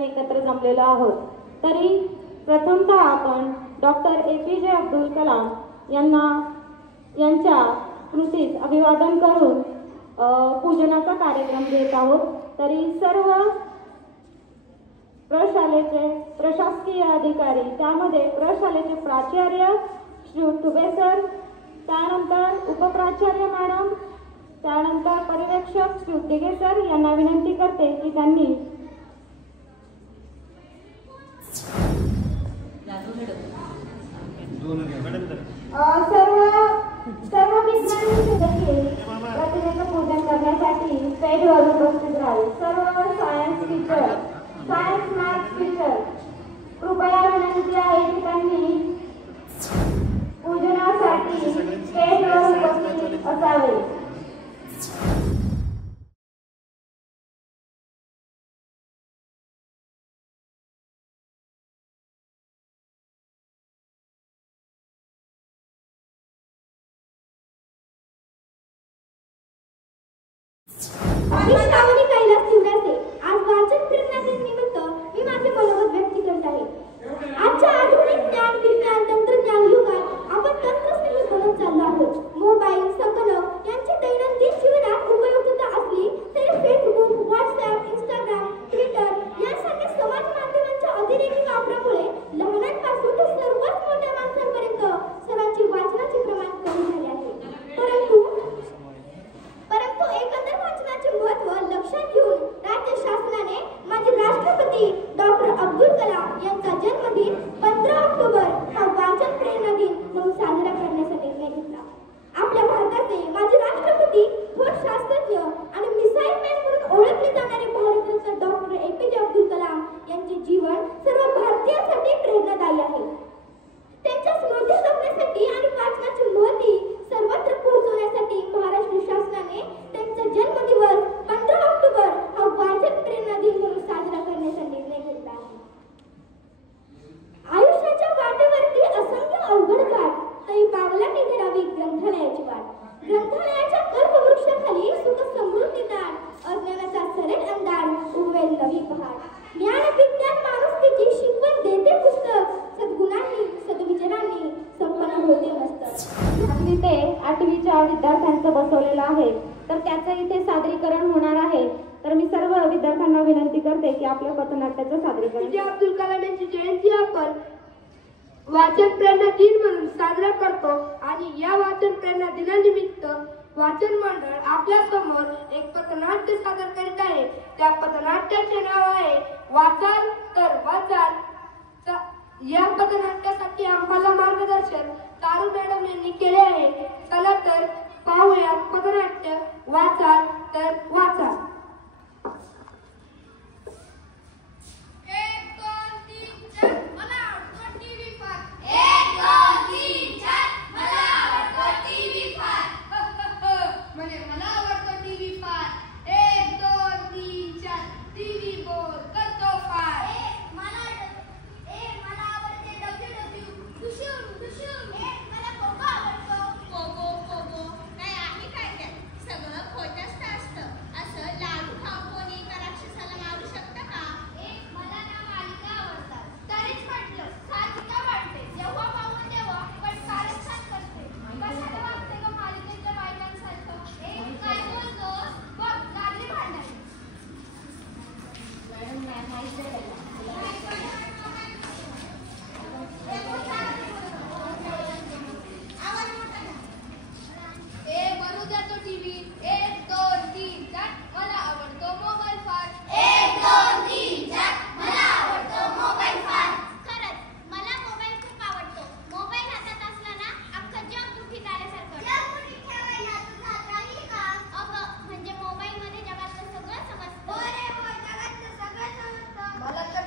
आपण एकत्र जमलेलो आहोत. तरी प्रथमतः आपण डॉक्टर APJ अब्दुल कलाम यांच्या स्मृतीस अभिवादन करून पूजनाचा कार्यक्रम घेत आहोत. तरी सर्व प्रशालेचे प्रशासकीय अधिकारी, त्यामध्ये प्रशालेचे प्राचार्य श्री ठुबे सर, त्यानंतर उपप्राचार्य मॅडम, त्यानंतर पर्यवेक्षक श्री दिघे सर यांना विनंती करते की त्यांनी सर्व विद्यार्थ्यांचे देखील प्रतिमेचं पूजन करण्यासाठी स्टेजवर उपस्थित राहावे. सर्व science teacher, science maths teacher कृपया विनंती आहे की त्यांनी पूजनासाठी स्टेजवर उपस्थित असावे. श्रावणी कैलास निवडाचे आज वाचन प्रेरणा दिन निमित्त मी माझे मनोगत व्यक्त करत आहे. आजच्या आधुनिक ज्ञान विज्ञान तंत्रज्ञान युगात आपण तंत्रस्नेही बनत चाललो आहोत. मोबाईल, संगणक यांची दैनंदिन जीवनात उपयुक्तता असली तरी फेसबुक, व्हॉट्सअप, इंस्टाग्राम, ट्विटर यासारख्या समाज माध्यमांच्या अतिरेकी वापरामुळे लहानांपासून ते सर्वात मोठ्या माणसांपर्यंत सर्वांची वाचनाचे प्रमाण कमी झाले आहे. परंतु एकंदर वाचनाचे महत्त्व लक्षात घेऊन राज्य शासनाने माजी राष्ट्रपती डॉक्टर अब्दुल कलाम यांचा जन्मदिन 15 ऑक्टोबर हा वाचन प्रेरणा दिन म्हणून साजरा करण्याचा निर्णय घेतला. आपल्या भारताचे माजी राष्ट्रपती, थोर शास्त्रज्ञ आणि मिसाईल मॅन म्हणून ओळखले जाणारे भारतरत्न डॉक्टर APJ अब्दुल कलाम यांचे जीवन सर्व भारतीयांसाठी प्रेरणादायी आहे. त्यांच्या स्मृती जपण्यासाठी आणि वाचनाची महती सर्वत्र पोहोचवण्यासाठी महाराष्ट्र शासनाने त्यांचा जन्मदिवस 15 ऑक्टोबर हा वाचन प्रेरणा दिन म्हणून साजरा करण्याचा निर्णय घेतला आहे. आयुष्याच्या वाटेवरती असंख्य अवघड घाट तरी पावलांनी धरावी ग्रंथालयाची वाट. ग्रंथालयाच्या कल्पवृक्षाखाली सुख समृद्धी दाट, अज्ञानाचा सरेल अंधार उगवेल नवी पहाट. ज्ञान विज्ञान माणुसकीची शिकवण देते पुस्तक, सद्गुणांनी सद्विचारांनी संपन्न होते मस्तक. आपली ते 8वीच्या विद्यार्थ्यांचं बसवलेलं आहे, तर त्याचं इथे सादरीकरण होणार आहे. तर मी सर्व विद्यार्थ्यांना विनंती करते की आपल्या पथनाट्याचं सादरीकरण. APJ अब्दुल कलाम यांची जयंती आपण वाचन प्रेरणा दिन म्हणून साजरा करतो आणि या वाचन प्रेरणा दिनानिमित्त वाचन मंडळ आपल्या समोर एक पथनाट्य सादर करीत आहे. त्या पथनाट्याचे नाव आहे वाचाल तर वाचाल. या पथनाट्यासाठी आम्हाला मार्गदर्शन तारू मॅडम यांनी केले आहे. चला तर पाहूया पथनाट्य वाचाल तर वाचाल. मला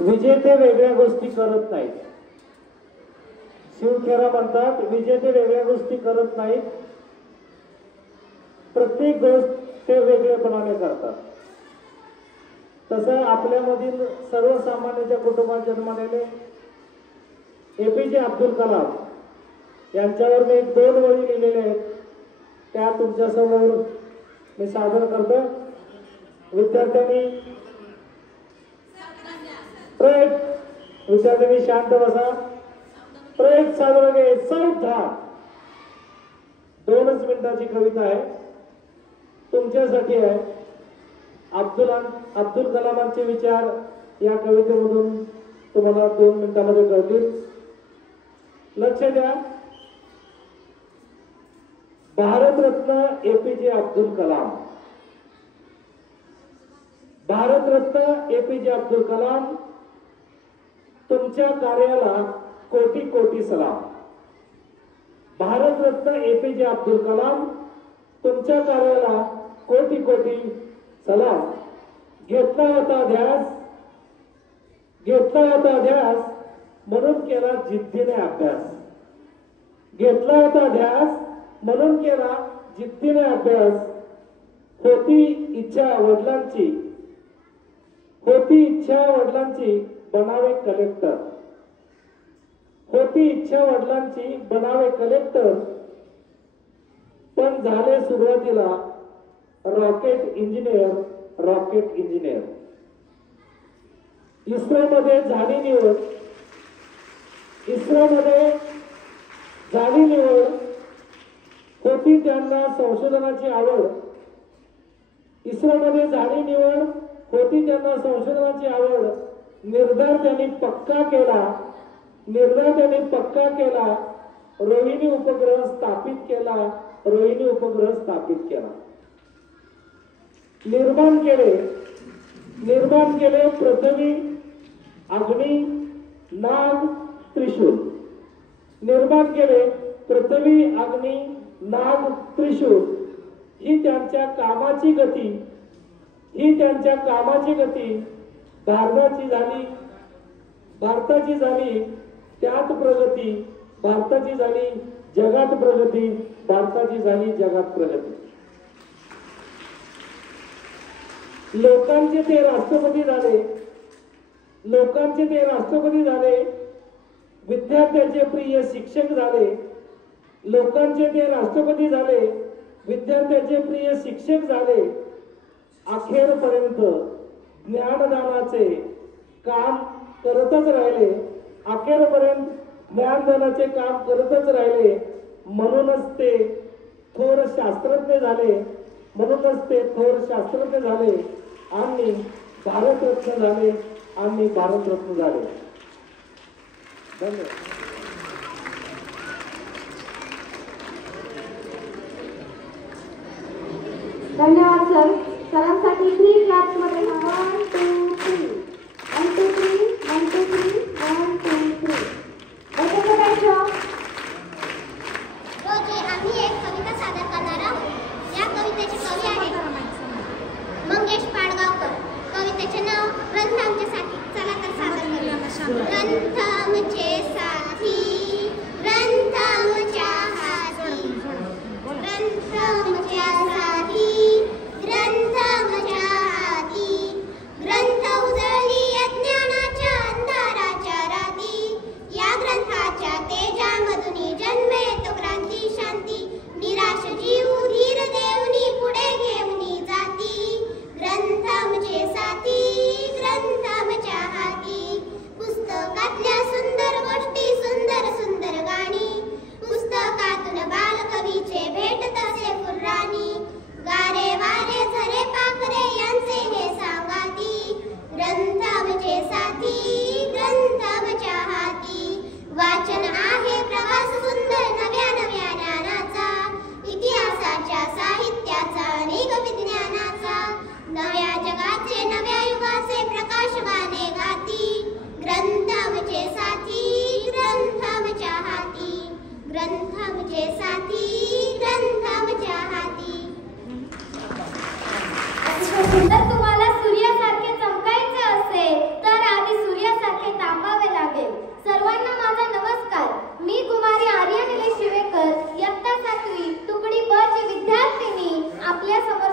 विजेते वेगळ्या गोष्टी करत नाहीत. शिवखेरा म्हणतात विजेते वेगळ्या गोष्टी करत नाहीत, प्रत्येक गोष्ट ते वेगळेपणाने करतात. तसं आपल्यामधील सर्वसामान्यांच्या कुटुंबात जन्मलेले APJ अब्दुल कलाम यांच्यावर मी 2 वळी लिहिलेले आहेत, त्या तुमच्यासमोर मी सादर करतो. विद्यार्थ्यांनी शांत बसा. प्रयोग सादर घे. सावधान. 2च मिनिटाची कविता आहे, तुमच्यासाठी आहे. अब्दुल कलामांचे विचार या कवितेमधून तुम्हाला 2 मिनिटांमध्ये कळतील. लक्ष द्या. भारतरत्न APJ अब्दुल कलाम. भारतरत्न APJ अब्दुल कलाम, तुमच्या कार्याला कोटी कोटी सलाम. भारतरत्न APJ अब्दुल कलाम, तुमच्या कार्याला कोटी कोटी सलाम. घेतला होता ध्यास म्हणून केला जिद्दीने अभ्यास. घेतला होता ध्यास म्हणून केला जिद्दीने अभ्यास. होती इच्छा वडिलांची बनावे कलेक्टर. होती इच्छा वडिलांची बनावे कलेक्टर, पण झाले सुरुवातीला रॉकेट इंजिनियर. इस्रोमध्ये झाली निवड. होती त्यांना संशोधनाची आवड. इस्रोमध्ये झाली निवड, होती त्यांना संशोधनाची आवड. निर्धार त्यांनी पक्का केला. रोहिणी उपग्रह स्थापित केला. निर्माण केले पृथ्वी, अग्नी, नाग, त्रिशूल. निर्माण केले पृथ्वी, अग्नी, नाग, त्रिशूल. ही त्यांच्या कामाची गती. भारताची झाली त्यात प्रगती. भारताची झाली जगात प्रगती. भारताची झाली जगात प्रगती. लोकांचे ते राष्ट्रपती झाले. विद्यार्थ्यांचे प्रिय शिक्षक झाले. लोकांचे ते राष्ट्रपती झाले. विद्यार्थ्यांचे प्रिय शिक्षक झाले. अखेरपर्यंत ज्ञानदानाचे काम करतच राहिले. म्हणूनच ते थोर शास्त्रज्ञ झाले. आणि भारतरत्न झाले. धन्यवाद. धन्यवाद सर. सरांसाठी 3 क्लाप्स मध्ये 1 2 3 1 2 3 1 2 3 1 2 3. एकत्र बॅठो. रोजी आम्ही एक कविता सादर करणार आहोत. या कवितेचे कवी आहेत मंगेश पाडगावकर. कवितेचे नाव ग्रंथ आमचे साथी. चला तर सादर करूया. ग्रंथ आमचे साथी, ग्रंथ आमच्या हाती. ग्रंथ आमच्या साथी, ग्रंथ आमच्या हाती. ग्रंथ उजळली अज्ञानाच्या अंधाराच्या राती. या ग्रंथाच्या तेजामधून जन्म येतो क्रांती शांती. निराश जीव धीर देवनी पुढे घेऊनी जाती. ग्रंथ आमचे साथी, ग्रंथ आमच्या हाती. पुस्तकातल्या सुंदर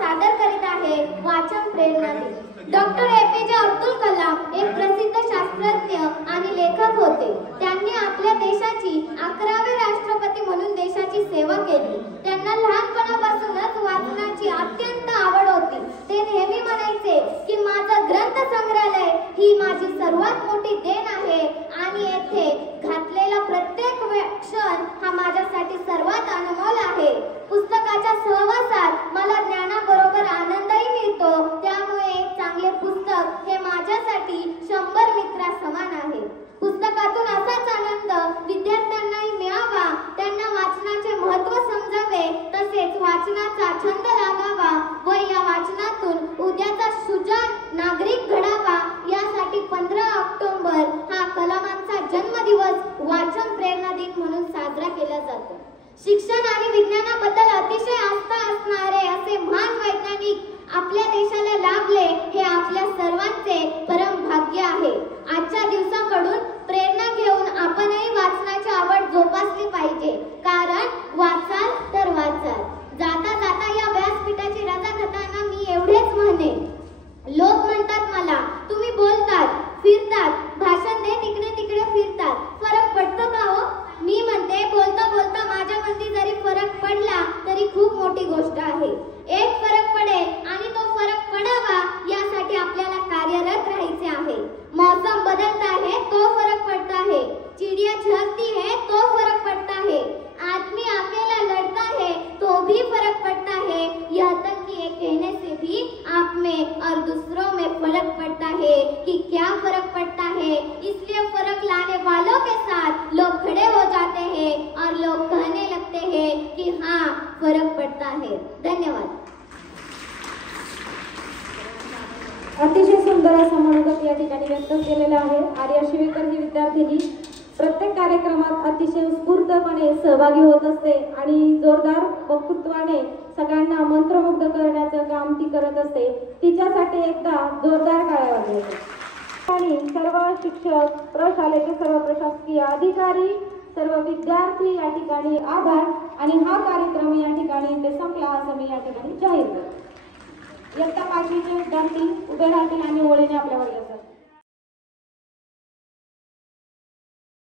सादर करीत आहे वाचन प्रेरणा दिन. डॉक्टर APJ अब्दुल कलाम एक प्रसिद्ध शास्त्रज्ञ आणि लेखक होते. त्यांनी आपल्या देशाची 11वे राष्ट्रपती म्हणून देशाची सेवा केली. त्यांना लहानपणापासूनच वाचनाची अत्यंत आवड होती. ते नेहमी म्हणायचे की माझं ग्रंथ संग्रहालय ही माझी सर्वात मोठी देण आहे आणि येथे घातलेला प्रत्येक क्षण हा माझ्यासाठी सर्वात अनमोल आहे. पुस्तकाच्या सहवासात मला ज्ञानाबरोबर आनंदही मिळतो. त्यामुळे एक चांगले पुस्तक हे माझ्यासाठी 100 मित्रासमान आहे. पुस्तकातून असाच आनंद विद्यार्थ्यांनाही मिळावा, त्यांना वाचनाचे महत्त्व समजावे, तसेच वाचनाचा छंद लागावा व या वाचनातून उद्याचा सुजाण नागरिक घडावा यासाठी 15 ऑक्टोबर हा कलामांचा जन्मदिवस वाचन प्रेरणा दिन म्हणून साजरा केला जातो. शिक्षण आणि विज्ञानाबद्दल अतिशय आस्था असणारे असे महान वैज्ञानिक आपल्या देशाला लाभले हे आपल्या सर्वांचे परम भाग्य आहे. आजच्या दिवसाकडून प्रेरणा घेऊन आपणही वाचनाची आवड जोपासली पाहिजे. कारण वाचाल तर वाचाल. जाता जाता या व्यासपीठाची रजा घेताना मी एवढेच म्हणेन, लोक म्हणतात मला तुम्ही बोलतात, फिरतात, भाषण देत इकडे तिकडे फिरतात, फरक पडतो का हो? मी म्हणते बोलता बोलता माझ्यामध्ये जरी फरक पडला तरी खूप मोठी गोष्ट आहे. एक फरक पडेल आणि तो फरक पडावा यासाठी आपल्याला कार्यरत राहायचे आहे. मौसम बदलता है तो फरक पड़ता है, चिड़िया चहकती है तो फरक पड़ता है, आदमी अकेला लड़ता है तो भी फरक पड़ता है, यह तक कि ये कहने से भी आप में और दूसरों में फर्क पड़ता है कि क्या फर्क पड़ता है. इसलिए फर्क लाने वालों के साथ लोग खड़े हो जाते हैं और लोग कहने लगते हैं कि हाँ फर्क पड़ता है. धन्यवाद. अतिशय सुंदर असा मनोगत या ठिकाणी व्यक्त केलेला आहे. आर्या शिवेकर ही विद्यार्थिनी प्रत्येक कार्यक्रमात अतिशय उत्स्फूर्तपणे सहभागी होत असते आणि जोरदार वक्तृत्वाने सगळ्यांना मंत्रमुग्ध करण्याचं काम ती करत असते. तिच्यासाठी एकदा जोरदार टाळ्या वाजवायच्या. आणि सर्व शिक्षक, प्रशालेचे सर्व प्रशासकीय अधिकारी, सर्व विद्यार्थी या ठिकाणी आभार. आणि हा कार्यक्रम या ठिकाणी इथे संपला असं मी या ठिकाणी जाहीर करतो. इयत्ता 5वीचे विद्यार्थी उभे राहतील आणि ओळीने आपल्या वर्गात